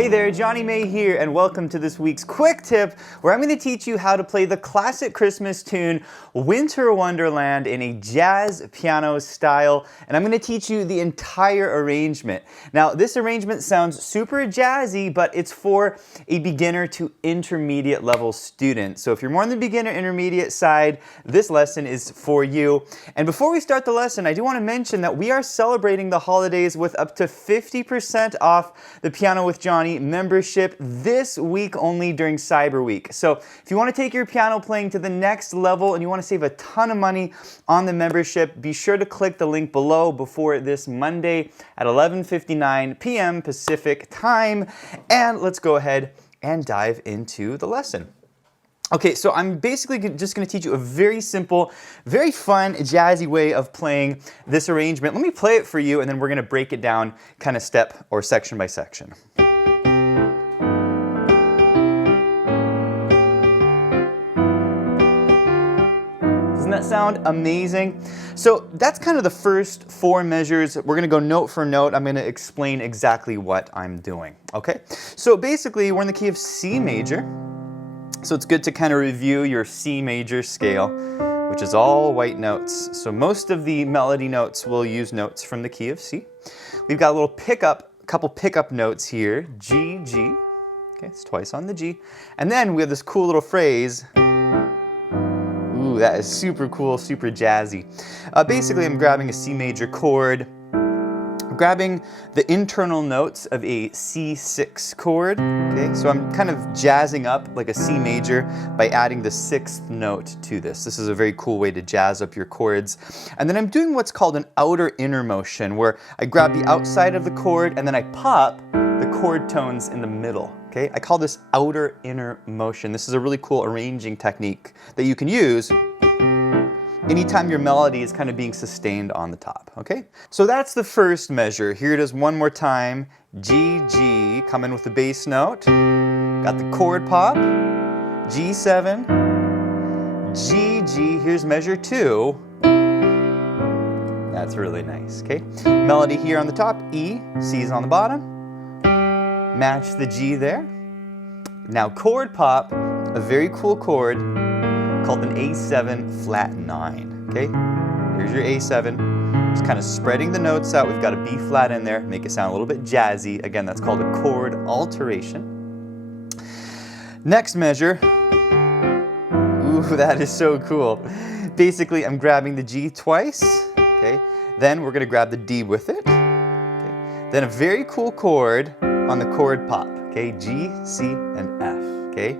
Hey there, Jonny May here, and welcome to this week's quick tip where I'm going to teach you how to play the classic Christmas tune Winter Wonderland in a jazz piano style, and I'm going to teach you the entire arrangement. Now, this arrangement sounds super jazzy, but it's for a beginner to intermediate level student. So if you're more on the beginner intermediate side, this lesson is for you. And before we start the lesson, I do want to mention that we are celebrating the holidays with up to 50% off the Piano with Jonny membership this week only during Cyber Week. So if you want to take your piano playing to the next level and you want to save a ton of money on the membership, be sure to click the link below before this Monday at 11:59 p.m. Pacific time. And let's go ahead and dive into the lesson. Okay, so I'm basically just going to teach you a very simple, very fun, jazzy way of playing this arrangement. Let me play it for you, and then we're going to break it down kind of step or section by section. Doesn't that sound amazing? So that's kind of the first four measures. We're going to go note for note. I'm going to explain exactly what I'm doing. Okay, so basically we're in the key of C major. So it's good to kind of review your C major scale, which is all white notes. So most of the melody notes will use notes from the key of C. We've got a little pickup, a couple pickup notes here, G, G. Okay, it's twice on the G. And then we have this cool little phrase. Ooh, that is super cool, super jazzy. Basically, I'm grabbing a C major chord, grabbing the internal notes of a C6 chord. Okay, so I'm kind of jazzing up like a C major by adding the sixth note to this. This is a very cool way to jazz up your chords. And then I'm doing what's called an outer inner motion, where I grab the outside of the chord and then I pop the chord tones in the middle. Okay, I call this outer inner motion. This is a really cool arranging technique that you can use anytime your melody is kind of being sustained on the top, okay? So that's the first measure. Here it is one more time. G, G, come in with the bass note. Got the chord pop. G7. G, G, here's measure 2. That's really nice, okay? Melody here on the top, E, C's on the bottom. Match the G there. Now chord pop, a very cool chord called an A7 flat 9, okay? Here's your A7, just kind of spreading the notes out. We've got a B flat in there, make it sound a little bit jazzy. Again, that's called a chord alteration. Next measure, ooh, that is so cool. Basically, I'm grabbing the G twice, okay? Then we're gonna grab the D with it, okay? Then a very cool chord on the chord pop, okay? G, C, and F, okay?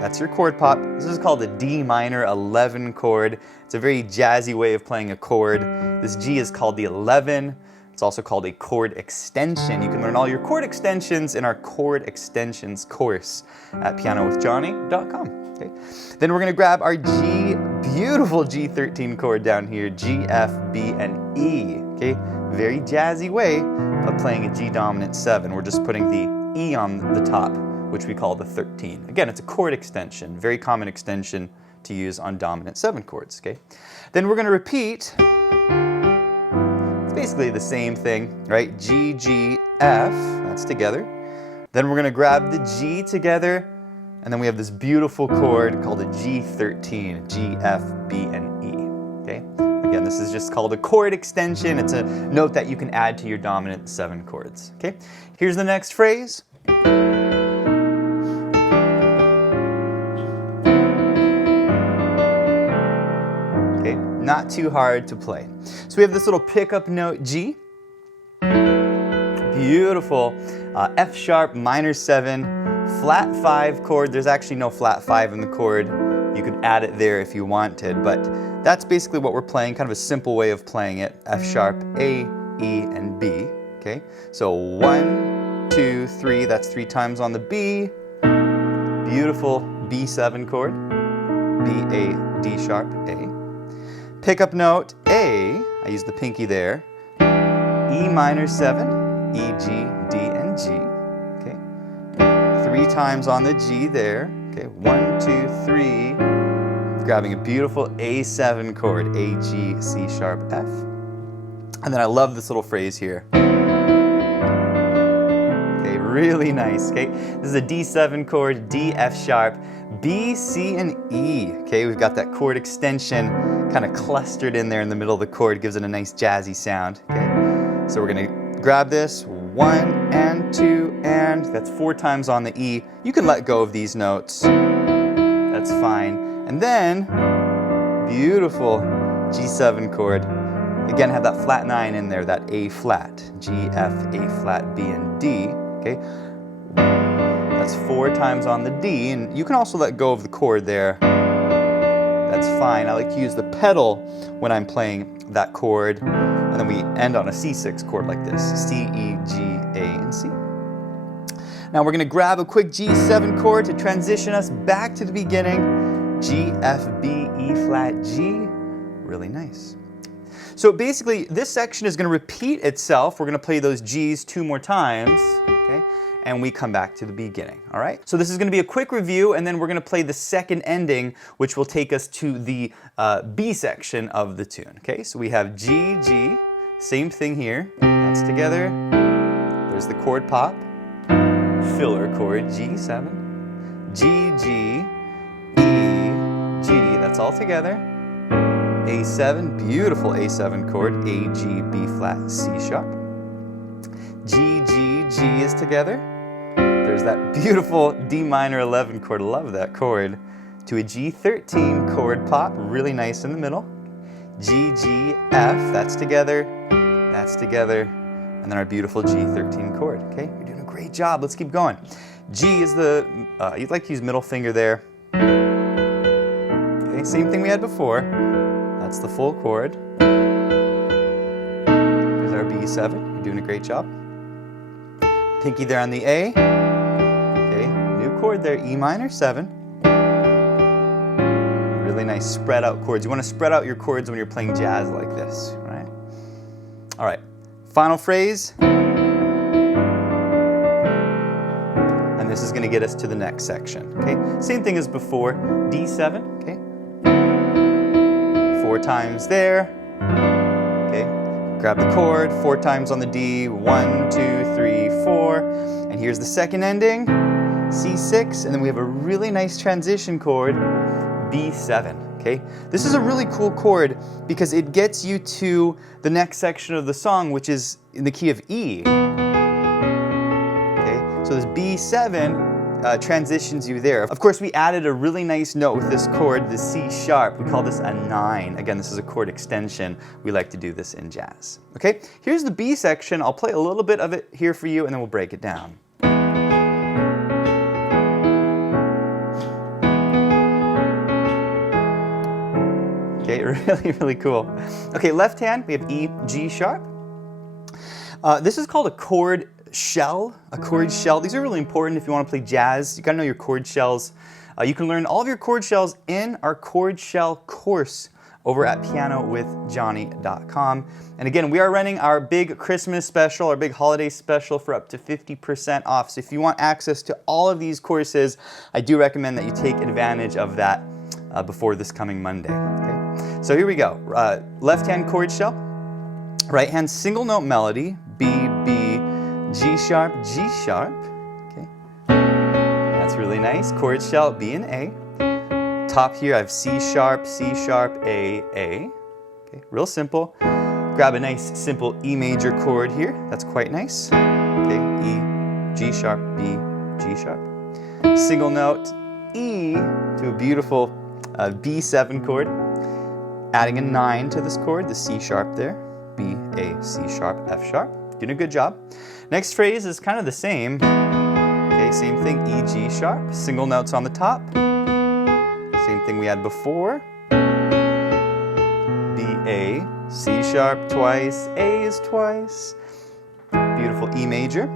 That's your chord pop. This is called a D minor 11 chord. It's a very jazzy way of playing a chord. This G is called the 11. It's also called a chord extension. You can learn all your chord extensions in our chord extensions course at pianowithjonny.com. Okay? Then we're going to grab our G, beautiful G13 chord down here, G, F, B, and E. Okay? Very jazzy way of playing a G dominant 7. We're just putting the E on the top, which we call the 13. Again, it's a chord extension, very common extension to use on dominant 7 chords, okay? Then we're gonna repeat, it's basically the same thing, right? G, G, F, that's together. Then we're gonna grab the G together, and then we have this beautiful chord called a G13, G, F, B, and E, okay? Again, this is just called a chord extension. It's a note that you can add to your dominant 7 chords, okay? Here's the next phrase. Not too hard to play. So we have this little pickup note G, beautiful F sharp minor 7, flat 5 chord. There's actually no flat 5 in the chord. You could add it there if you wanted, but that's basically what we're playing, kind of a simple way of playing it. F sharp, A, E, and B, okay? So 1, 2, 3, that's 3 times on the B, beautiful B7 chord, B, A, D sharp, A. Pickup note A, I use the pinky there, E minor 7, E, G, D, and G, okay? 3 times on the G there, okay? 1, 2, 3, grabbing a beautiful A7 chord, A, G, C sharp, F. And then I love this little phrase here. Okay, Really nice, okay? This is a D7 chord, D, F sharp, B, C, and E. Okay, we've got that chord extension kind of clustered in there in the middle of the chord, gives it a nice jazzy sound, okay? So we're gonna grab this, 1 and 2 and, that's 4 times on the E. You can let go of these notes, that's fine. And then, beautiful G7 chord. Again, have that flat 9 in there, that A flat, G, F, A flat, B, and D, okay? That's 4 times on the D, and you can also let go of the chord there. That's fine. I like to use the pedal when I'm playing that chord, and then we end on a C6 chord like this, C, E, G, A, and C. Now we're gonna grab a quick G7 chord to transition us back to the beginning. G, F, B, E flat, G. Really nice. So basically, this section is going to repeat itself. We're going to play those G's 2 more times, okay? And we come back to the beginning, all right? So this is going to be a quick review, and then we're going to play the second ending, which will take us to the B section of the tune, okay? So we have G, G, same thing here. That's together. There's the chord pop, filler chord, G7, G, G, E, G, that's all together. A7, beautiful A7 chord, A, G, B flat, C sharp. G, G, G is together. There's that beautiful D minor 11 chord, love that chord. To a G13 chord pop, really nice in the middle. G, G, F, that's together, and then our beautiful G13 chord, okay? You're doing a great job, let's keep going. G is the, you'd like to use middle finger there. Okay, same thing we had before. That's the full chord. There's our B7. You're doing a great job. Pinky there on the A. Okay, new chord there, E minor 7. Really nice spread out chords. You want to spread out your chords when you're playing jazz like this, right? All right, final phrase. And this is going to get us to the next section, okay? Same thing as before, D7, okay? 4 times there, okay? Grab the chord, 4 times on the D, 1, 2, 3, 4. And here's the second ending, C6, and then we have a really nice transition chord, B7, okay? This is a really cool chord because it gets you to the next section of the song, which is in the key of E. Okay, so this B7 transitions you there. Of course, we added a really nice note with this chord, the C sharp. We call this a 9. Again, this is a chord extension. We like to do this in jazz. Okay, here's the B section. I'll play a little bit of it here for you, and then we'll break it down. Okay, really, really cool. Okay, left hand, we have E, G sharp. This is called a chord shell, a chord shell. These are really important if you want to play jazz. You gotta know your chord shells. You can learn all of your chord shells in our chord shell course over at pianowithjonny.com. And again, we are running our big Christmas special, our big holiday special for up to 50% off. So if you want access to all of these courses, I do recommend that you take advantage of that before this coming Monday. Okay? So here we go. Left hand chord shell, right hand single note melody, B, B, G sharp, G sharp, okay. That's really nice. Chord shell, B and A. Top here I have C sharp, A, okay. Real simple. Grab a nice simple E major chord here. That's quite nice. Okay, E, G sharp, B, G sharp. Single note E to a beautiful B7 chord. Adding a 9 to this chord, the C sharp there. B, A, C sharp, F sharp. Doing a good job. Next phrase is kind of the same. Okay, same thing, E, G sharp. Single notes on the top. Same thing we had before. B, A, C sharp twice, A is twice. Beautiful E major.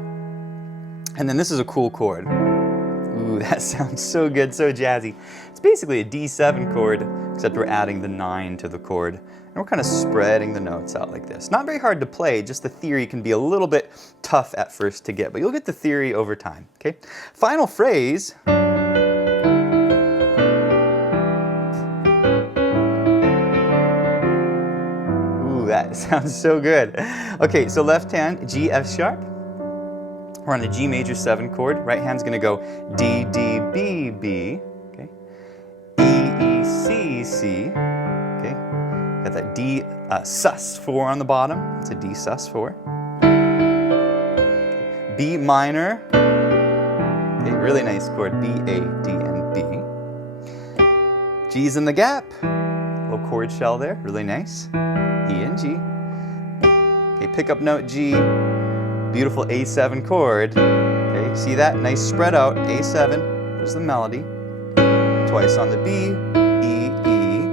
And then this is a cool chord. Ooh, that sounds so good, so jazzy. It's basically a D7 chord, except we're adding the 9 to the chord. And we're kind of spreading the notes out like this. Not very hard to play, just the theory can be a little bit tough at first to get, but you'll get the theory over time, okay? Final phrase. Ooh, that sounds so good. Okay, so left hand, G, F sharp. We're on a G major 7 chord. Right hand's gonna go D, D, B, B. Okay. E, E, C, C. Okay. Got that D sus 4 on the bottom. It's a D sus 4. Okay. B minor. Okay, really nice chord. B, A, D, and B. G's in the gap. Little chord shell there. Really nice. E and G. Okay, pick up note G. Beautiful A7 chord. Okay, see that? Nice spread out. A7. There's the melody. Twice on the B. E, E.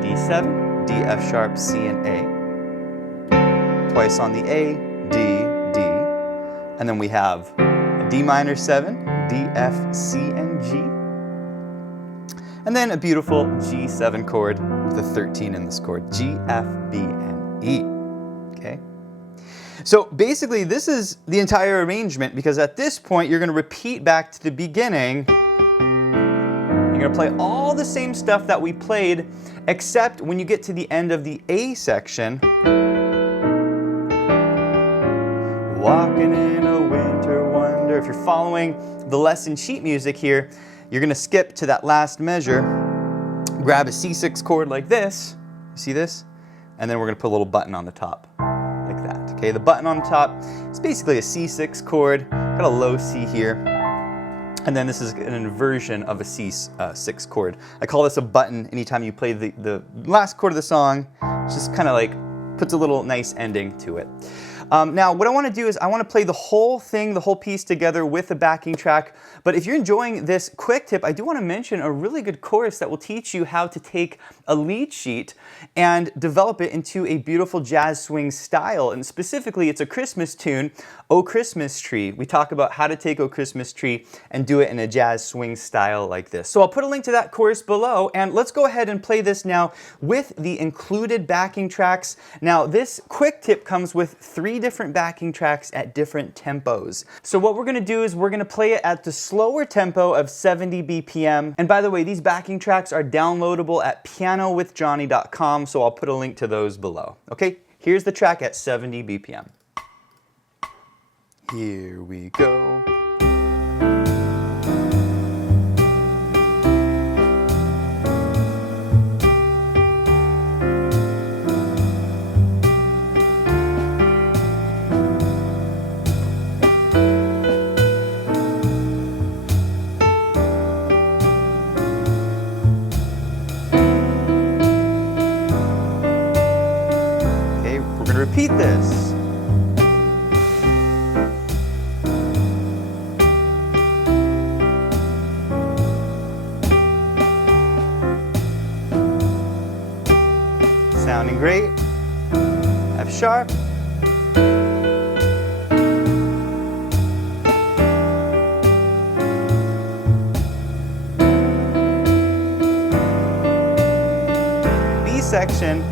D7. D, F sharp, C, and A. Twice on the A. D, D. And then we have a D minor 7. D, F, C, and G. And then a beautiful G7 chord with a 13 in this chord. G, F, B, and E. Okay? So basically this is the entire arrangement, because at this point you're going to repeat back to the beginning. You're going to play all the same stuff that we played, except when you get to the end of the A section. Walking in a winter wonder. If you're following the lesson sheet music here, you're going to skip to that last measure, grab a C6 chord like this, you see this? And then we're going to put a little button on the top, like that. Okay, the button on top is basically a C6 chord, got a low C here, and then this is an inversion of a C6 chord. I call this a button anytime you play the last chord of the song. It's just kind of like puts a little nice ending to it. Now, what I want to do is I want to play the whole thing, the whole piece together with the backing track. But if you're enjoying this quick tip, I do want to mention a really good course that will teach you how to take a lead sheet and develop it into a beautiful jazz swing style. And specifically, it's a Christmas tune, "O Christmas Tree." We talk about how to take "O Christmas Tree" and do it in a jazz swing style like this. So I'll put a link to that course below, and let's go ahead and play this now with the included backing tracks. Now, this quick tip comes with 3 different backing tracks at different tempos. So what we're going to do is we're going to play it at the slower tempo of 70 BPM. And by the way, these backing tracks are downloadable at pianowithjonny.com, so I'll put a link to those below. Okay, here's the track at 70 BPM. Here we go. Repeat this. Sounding great. F sharp. B section.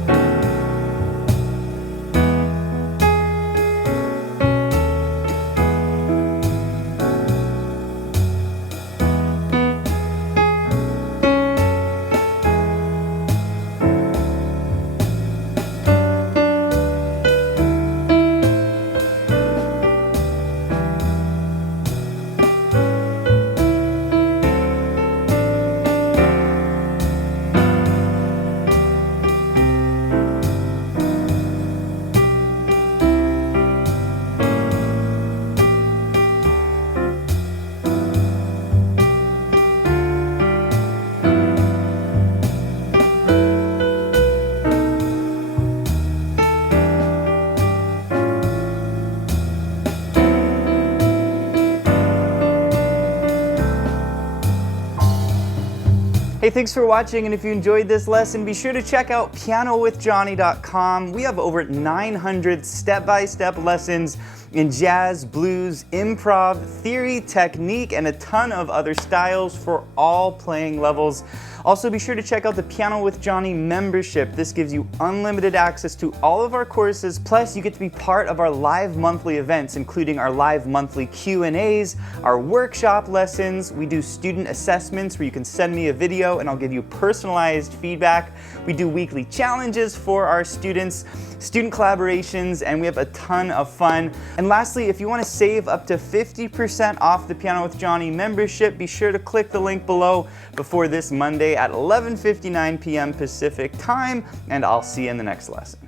Hey, thanks for watching, and if you enjoyed this lesson, be sure to check out pianowithjonny.com. We have over 900 step-by-step lessons in jazz, blues, improv, theory, technique, and a ton of other styles for all playing levels. Also, be sure to check out the Piano with Jonny membership. This gives you unlimited access to all of our courses, plus you get to be part of our live monthly events, including our live monthly Q&As, our workshop lessons. We do student assessments where you can send me a video and I'll give you personalized feedback. We do weekly challenges for our students, student collaborations, and we have a ton of fun. And lastly, if you want to save up to 50% off the Piano with Jonny membership, be sure to click the link below before this Monday at 11:59 p.m. Pacific time, and I'll see you in the next lesson.